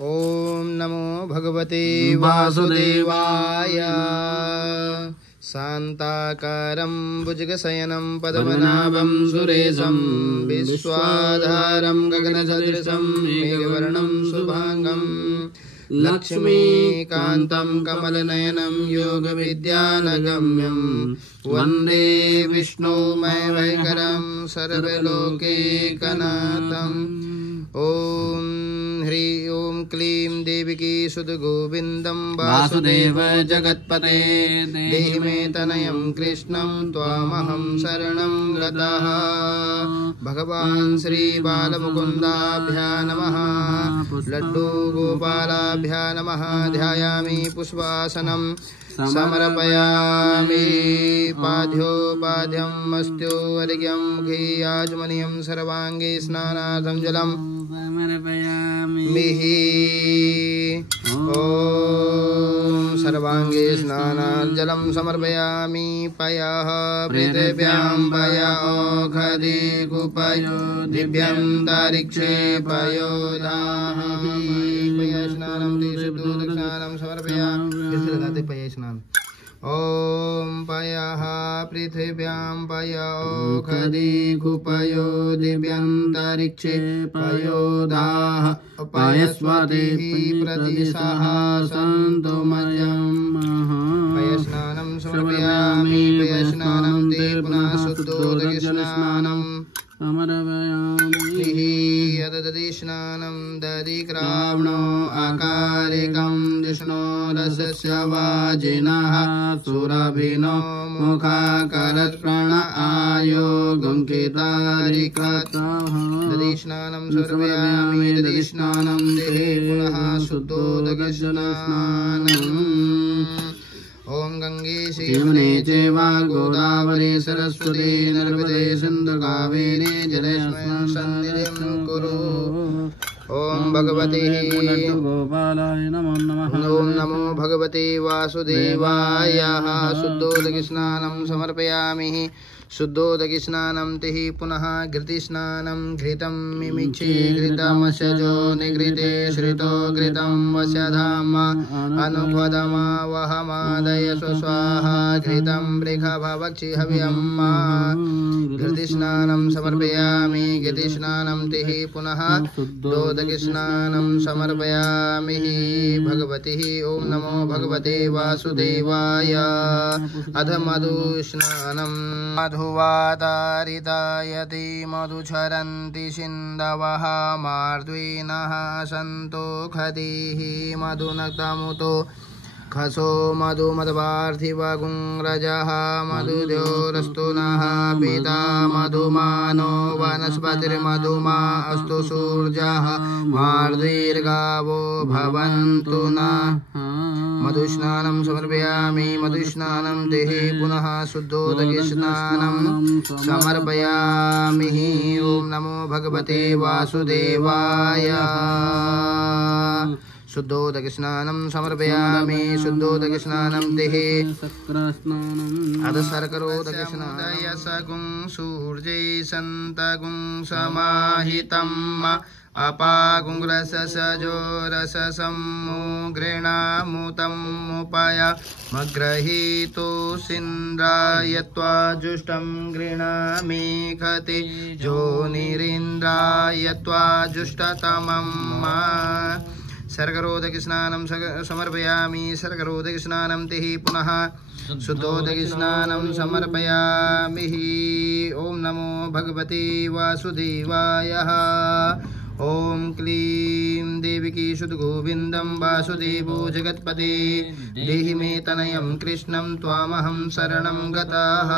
ओम नमो भगवते वासुदेवाय। शान्ताकारं भुजगशयनं पद्मनाभं सुरेशं विश्वाधारं गगनसदृशं मेघवर्णं शुभांगं लक्ष्मीकान्तं कमलनयनं योगविद्यानगम्यं वन्दे विष्णुमयवैकरं सर्वलोकैकनाथम्। ओम ह्री ओम क्लीं देविकी सुतगोविन्दं वासुदेव जगत्पते देहि मे तनयं कृष्णं त्वामहं शरणं गतः। भगवान् श्री बालमुकुन्दाभ्यां नमः। लड्डू गोपालाभ्यां नमः। ध्यायामि पुष्पासनं समर्पयामि। पाद्योपाद्यं मस्त्यो अर्घ्यं मुखे आचमनीयं सर्वाङ्गे स्नानार्थं जलं मिहि। ॐ सर्वाङ्गे स्नानार्थं जलं समर्पयामि। पयः पृथिव्यां पयोखदि कुपयो दिव्यं तारिक्षे पयोदाः। पयस्नानं तीर्थोदकस्नानं समर्पयामि। पय स्नान। ओम पयः पृथिव्यां पयोखदि कुपयो दिव्यन्तरिक्षे पयोदाः। पयस्वतिः प्रतिशः सन्तो मह्यं। पयस्नानं समर्पयामि। पयस्नानं ते पुनः शुद्धोदकस्नानं समर्पयामि। यददि स्नानं दधि क्रावणो आकारिकं जिष्णो रसस्य वाजिनः सुरभिनो मुखाकरत्प्रण आयोगं केदारिकृतः। दधि स्नानं समर्पयामि। दधि स्नानं देहे पुनः शुद्धोदकस्नानम्। ओम गंगे यमुने चैव गोदावरी सरस्वती नर्मदे सिन्धु कावेरी जलेस्मिन् सन्निधिं कुरु। ओम भगवते गोपालाय नमो नमः। ओम नमो भगवते वासुदेवाय। शुद्धोदकस्नानं समर्पयामि। शुद्धोदकस्नानं तिः पुनः घृतस्नानं घृतं मिमिक्षे घृतमस्यजो निघृते श्रितो घृतं वस्यधाम अनुपदमावहमादय स्वस्वाहा घृतं वृषभवक्षि हव्यम्। घृतस्नानं समर्पयामि। घृतस्नानं तिः पुनः शुद्धोदकस्नानं समर्पयामि। भगवते ओम नमो भगवते वासुदेवाय। अध मधुस्नानं मधुवातारितायति मधुचरन्ति सिन्धवः मार्द्विनः सन्तो खदिः मधुनक्तमुतो खसो मधुमदपार्थिवगुंरजः मधुद्योरस्तु नः पिता मधुमानो वनस्पतिर्मधुमा अस्तु सूर्यः मार्द्वीर्गावो भवन्तु नः। मधुस्नानं समर्पयामि। मधुस्नानं देहे पुनः शुद्धोदकस्नानं समर्पयामि। ओम नमो भगवते वासुदेवाय। शुद्धोदकस्नानं समर्पयामि। शुद्धोदकस्नानं देहे अध शर्करोदकस्नानं सगुं सूर्ये सन्तगुं समाहितम् अपागुं रससजो रससम्मो गृणामुतमुपय मग्रहीतोऽसीन्द्रायत्वा जुष्टं गृणामि खति जोनिरिन्द्रायत्वा जुष्टतमम्। सर्गरोदकस्नानं समर्पयामि। सर्गरोदकस्नानं तिः पुनः शुद्धोदकस्नानं समर्पयामि। ओम नमो भगवते वासुदेवाय। ओम क्लीं देविकी सुतगोविन्दं वासुदेवो जगत्पते देहि मे तनयं कृष्णं त्वामहं शरणं गतः।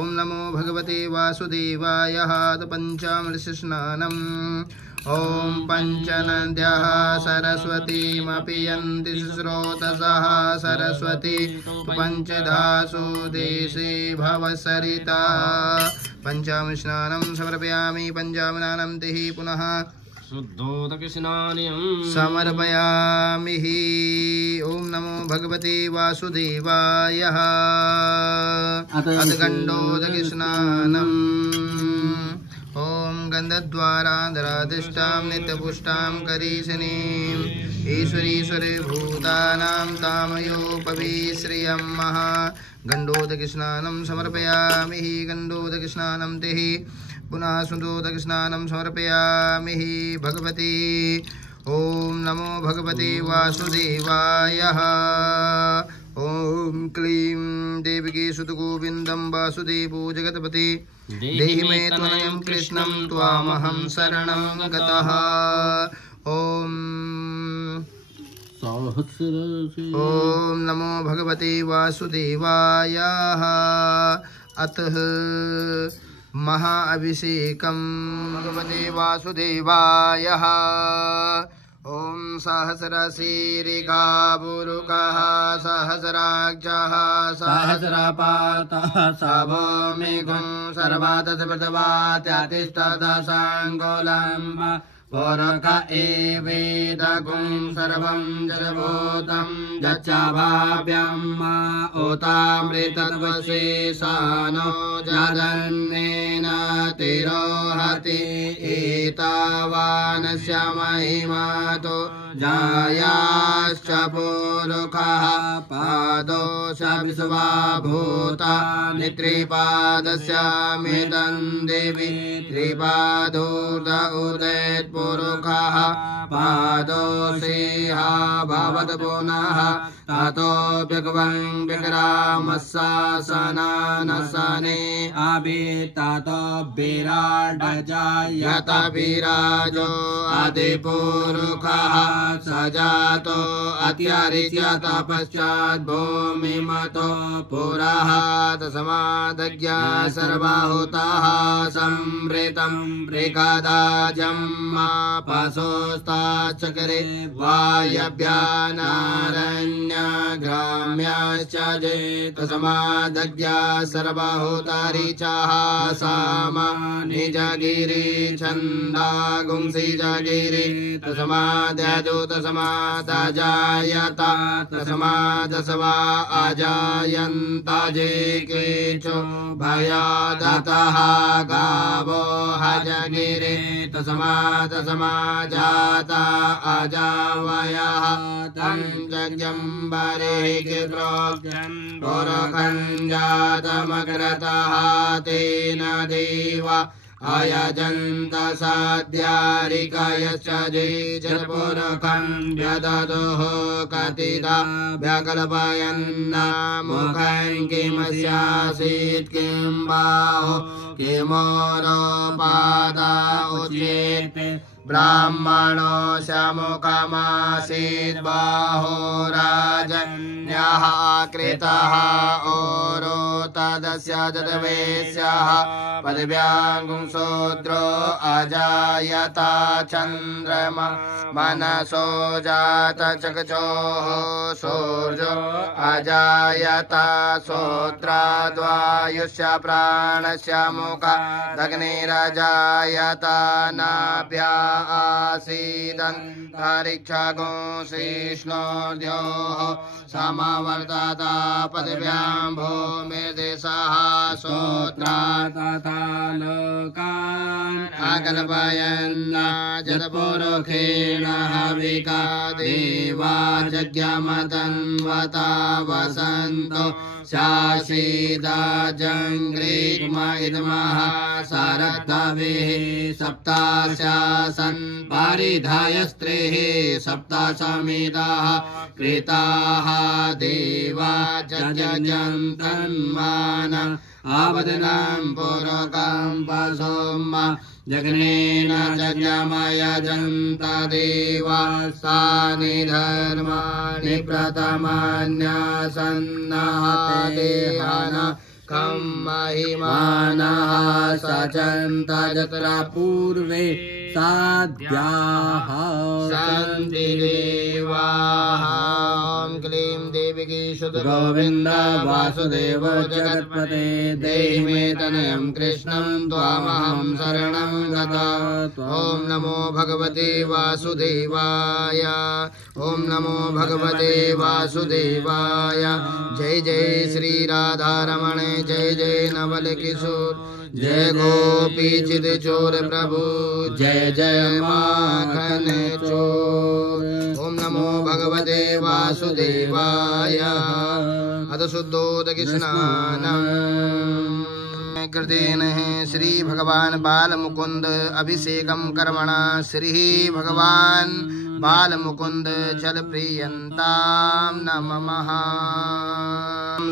ओम नमो भगवते वासुदेवाय। पञ्चामृतस्नानम्। ओम पंचनद्यः सरस्वतीमपि यन्ति स्रोतसः सरस्वती पंचधासु देशे भवसरिता। पंचामृतस्नानं समर्पयामि। पंचामृतस्नानं तिः पुनः शुद्धोदकस्नानं समर्पयामि। ओम नमो भगवते वासुदेवाय। अथ गण्डोदकस्नानम्। ओम गन्धद्वाराधराधिष्ठां नित्यपुष्टां करीशिनीम् ईश्वरीश्वरे भूतानां तामयोपविश्रियं महा गण्डोदकस्नानं समर्पयामि गण्डोदकस्नानं तिः पुनः सुन्दोदकस्नानं समर्पयामि भगवती ॐ नमो भगवते वासुदेवाय ॐ क्लीं देवकी सुतगोविन्दं वासुदेवो जगत्पते देहि मे त्वनयं कृष्णं त्वामहं शरणं गतः ॐ नमो भगवते वासुदेवाय अतः महाअभिषेकं भगवते वासुदेवाय ॐ सहस्रशीर्षा पुरुषः सहस्राक्षः सहस्रपातः सभोमिगुं सर्वादशप्रतवात्यातिष्ठदशाङ्गुलं पुरुष एवेदगुं सर्वं जडभूतं यच्चाभाव्यं उतामृतत्वशेषानो जगन्नेन तिरोहति एतावानस्य महिमातो जायाश्च पुरुषः पादोश विश्वभूता त्रिपादस्य मिदं देवी त्रिपादोर्ध उदेत् पुरुषः पादोषेह भवत् पुनः ततो भगवन् विक्रामशासनानशने अभिततो विराडजायत विराजो आदिपुरुषः सजातो अत्यरिच्य तपश्चात् भूमिमतो पुरः तस्मादज्ञ सर्वाहुताः संवृतं मृगदाजं पशोस्ताचक्रे वायव्यानारण्यग्राम्याश्च जे तस्मादज्ञ सर्वाहुतारिचाः सामा निजगिरि छन्दागुंसि जगिरि तस्माद्यजो तस्मादजायत तस्मादस्वा अजायन्त जे केचो भयादतः गावो हजगिरे तस्मादस्माजाता अजावयः तं जगम्बरे कृत्रोक्तं पुरुषञ्जातमग्रतः तेन देवा अयजन्त साध्यारिकयश्च जे जपुरुषं व्यददुः कथिता व्यकल्पयन्न मुखं किमस्यासीत् किं बाहो किमोरोपादा उच्यते ब्राह्मणो मुखमासीत् बाहो राजन्यः कृतः ओरो तदस्य जदवेश्यः पदव्याङ्गुं शूद्रो अजायत चन्द्रमा मनसो जात चक्षुः सूर्यो अजायत श्रोत्राद्वायुष्य प्राणस्य मुखादग्निरजायत नाभ्या आसीदन्तरिक्षगो शिष्णोर्द्योः समवर्तत पदव्यां भूमिर्देशः श्रोत्रात् तथा लोकान् अकल्पयन् जतपुरुषेण हविका देवा यज्ञमतन्वता वसन्तो शासीदाजङ्ग्रीग्म इदमः शरद्भवेः सप्ताशासन् परिधायस्त्रिः सप्ताशमिदाः कृताः देवा जजन्तन्मान आवदनं पुरुषं पशुम् जग्नेन जज्ञमयजन्त देवा सानि धर्माणि प्रथमान्यासन्नः देहान कं महिमानः सचन्त यत्र पूर्वे साध्याः सन्ति देवाः क्लीं देविकी शुद्ध गोविन्द वासुदेव जगत्पते देहि मे तनयं कृष्णं त्वामहं शरणं गता ॐ नमो भगवते वासुदेवाय ॐ नमो भगवते वासुदेवाय जय जय श्री राधारमण जय जय नवल किशोर जय गोपी चित चोर प्रभु जय जय माखन चोर ॐ नमो भगवते वासुदेवाय अथ शुद्धोदक स्नानम् कृतेन श्री भगवान बाल मुकुंद अभिषेकम कर्मणा श्री भगवान बाल मुकुंद जल प्रियंताम नमः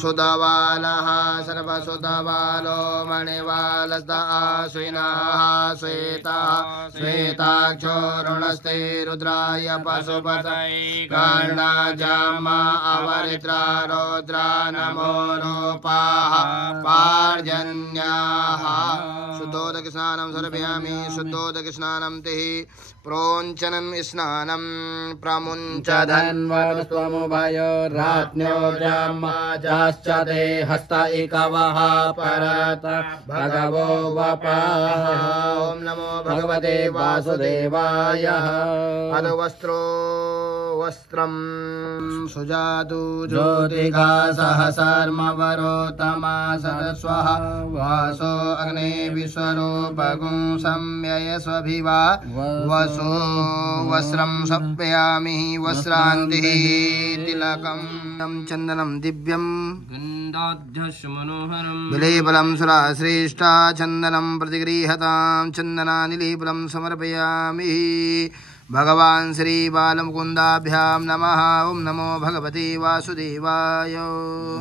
सुधाबालः सर्वसुधाबालो मणिवालस्ताश्विनः श्वेता श्वेताक्षोरुणस्ते रुद्राय पशुपतये कर्णाजामा अवरित्रा रौद्रा नमो रूपाः पार्जन्याः शुद्धोदक स्नानं समर्पयामि शुद्धोदक स्नानं तिः प्रोञ्चनं स्नानं प्रमुञ्चधन्वस्त्वमुभयोराज्ञोर्जामाजाश्च ते हस्त एकवः परत भगवो वपः ॐ नमो भगवते वासुदेवाय अधवस्त्रो वस्त्रं सुजातु ज्योतिका सहसर्मवरोतमा सदस्वः वासो अग्ने विश्वरूपगुं संयय स्वभिवा वसो वस्त्रं समर्पयामि वस्त्रान्तिः तिलकं चन्दनं दिव्यं गन्धाढ्यस्मनोहरं विलेपलं सुराश्रेष्ठा चन्दनं प्रतिगृह्यतां चन्दनानिलेपनं समर्पयामि भगवान श्री बालमुकुन्दाभ्यां नमः ॐ नमो भगवते वासुदेवाय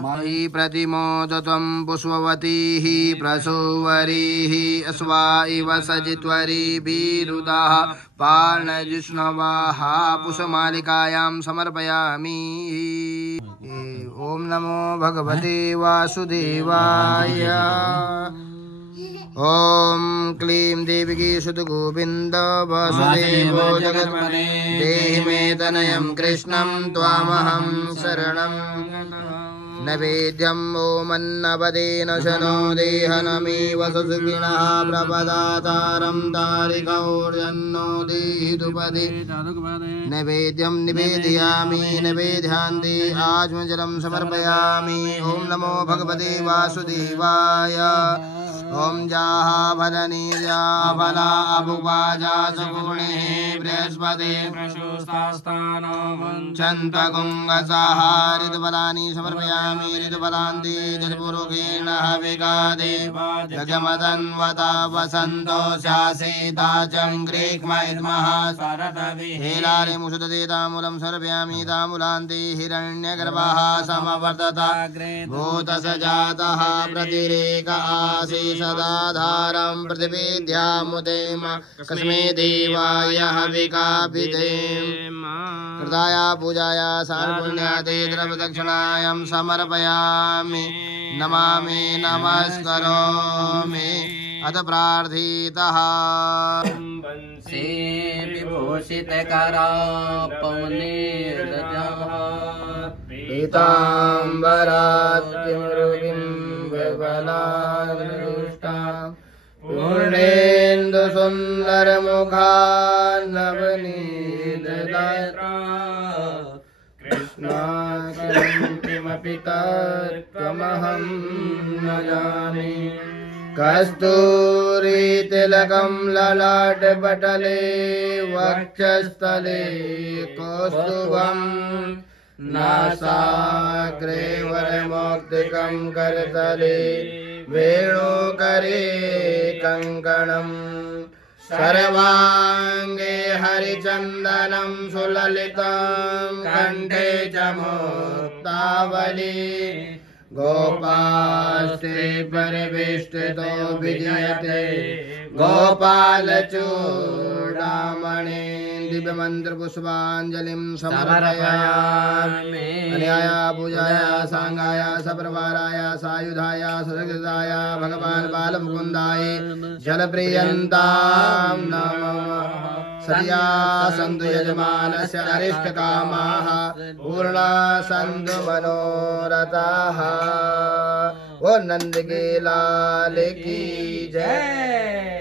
मयि प्रतिमोदत्वं पुष्पवतीः प्रसूवरीः अश्वा इव सजित्वरीभिरुदाः पार्णजिष्णवाः पुष्पमालिकायां समर्पयामि ॐ नमो भगवते वासुदेवाय ॐ क्लीं देवकी सुत गोविन्द वासुदेवो जगत्पते देहि मे तनयं कृष्णं त्वामहं शरणं नैवेद्यं ओमन्नपदेन शनो देहनमेव सुसुखिनः प्रपदातारं तारिकौर्यन्नो देहितुपदे नैवेद्यं निवेदयामि नैवेद्यान्ते आचमनजलं समर्पयामि ॐ नमो भगवते वासुदेवाय ॐ जाहाभरनीर्या फला अभुवाजा सगुणे बृहस्पते प्रशोस्तास्तानो मुञ्चन्तगुङ्गसाः ऋतुफलानि समर्पयामि ऋतुफलान्ते जलपुरुषेण हविगादे जगमदन्वता वसन्तो शासीता चङ्ग्रेक्मैर्मः हेलारे मुषुदते ताम्बूलं समर्पयामि ताम्बूलान्ते हिरण्यगर्भः समवर्तता भूतसजातः प्रतिरेक आसीत् सदाधारं प्रतिवेद्यामुदेम कस्मै देवाय हविकाभिधेम कृताया पूजाया सार्वपुण्याते द्रव्यदक्षिणायां समर्पयामि नमामि नमस्करोमि अथ प्रार्थितः वंशे विभूषितकरा पवनेर्दजः पीताम्बरात्रिमृगिं विबलादृष्टां पूर्णेन्दु सुन्दरमुखा नवनीतदात्रा कृष्णा किमपि तत्त्वमहं न जाने कस्तूरी तिलकं ललाटपटले वक्षस्थले कौस्तुभं नासाग्रे वरमौक्तिकं करतले वेणुकरे कङ्कणं सर्वाङ्गे हरिचन्दनं सुललितं कण्ठे च मुक्तावली गोपास्ते परिवेष्टितो विजयते गोपालचूडामणि दिव्यमन्त्रपुष्पाञ्जलिं समर्पयामि अन्याया पूजाया सांगाय सप्रवाराय सायुधाय सुरक्षिताय भगवान् बालमुकुन्दाय जलप्रियन्तां नमः सदया सन्तु यजमानस्य अरिष्टकामाः पूर्णा सन्तु मनोरथाः। वो नंद के लाल की जय।